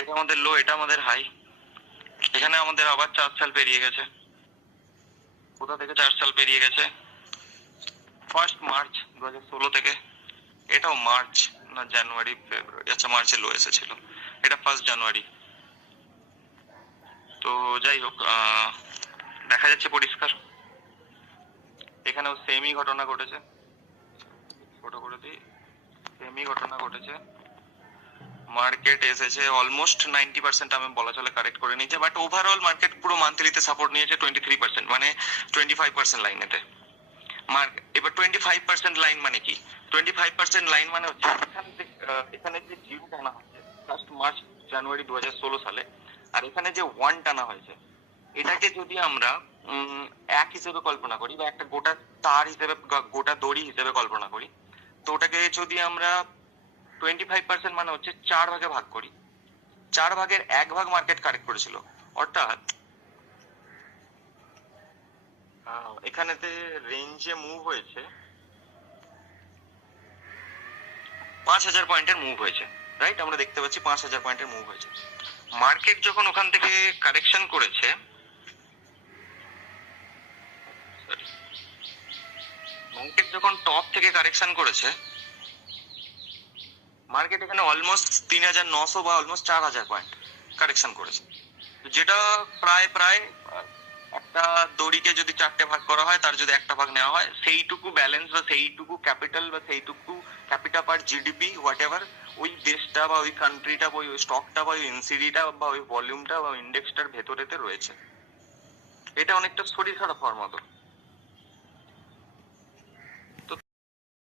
এটা আমাদের লো, এটা আমাদের হাই। এখানে আমাদের আবার 4 সাল পেরিয়ে গেছে। কোথা থেকে 4 সাল পেরিয়ে গেছে? 1 মার্চ 2016 থেকে। এটাও মার্চ না জানুয়ারি ফেব্রুয়ারি, আচ্ছা মার্চে লো এসেছিল, এটা 1 জানুয়ারি। তো যাই হোক, দেখা যাচ্ছে পরিষ্কার এখানেও সেমই ঘটনা ঘটেছে। ছোট করে দিই, সেমই ঘটনা ঘটেছে। মার্কেট এসেছে অলমোস্ট 90%, আমি বলা চলে কারেক্ট করে নিয়েছে, বাট ওভারঅল মার্কেট পুরো মান্থলিতে সাপোর্ট নিয়েছে 23%, মানে 25% লাইনেতে। এবার 25% লাইন মানে কি? 25% লাইন মানে হচ্ছে এখানে যে জিরো টানা হয়েছে ফার্স্ট মার্চ জানুয়ারি 2016 সালে, আর এখানে যে 1 টানা হয়েছে, এটাকে যদি আমরা এক হিসেবে কল্পনা করি বা একটা গোটা তার হিসেবে, গোটা দড়ি হিসেবে কল্পনা করি, তো ওটাকে যদি আমরা 25% মানে হচ্ছে 4 ভাগে ভাগ করি, 4 ভাগের 1 ভাগ মার্কেট কারেক্ট করেছিল, অর্থাৎ এখানেতে রেঞ্জে মুভ হয়েছে 5,000 পয়েন্টের মুভ হয়েছে, রাইট? আমরা দেখতে পাচ্ছি 5,000 পয়েন্টের মুভ হয়েছে। মার্কেট যখন ওখান থেকে কারেকশন করেছে, মার্কেট যখন টপ থেকে কারেকশন করেছে, মার্কেট এখানে অলমোস্ট 3,900 বা অলমোস্ট 4,000 পয়েন্ট কারেকশন করেছে, যেটা প্রায় প্রায় একটা দড়িকে যদি 4টে ভাগ করা হয়, তার যদি একটা ভাগ নেওয়া হয়, সেইটুকু ব্যালেন্স বা সেইটুকু ক্যাপিটাল বা সেইটুকু capital per GDP what ever ওই দেশটা বা ওই কান্ট্রিটা বা ওই স্টকটা বা ওই এনসিডিটা বা ওই ভলিউমটা বা ইন্ডেক্সটার ভেতরেতে রয়েছে। এটা অনেকটা সরিষার হওয়ার মতো।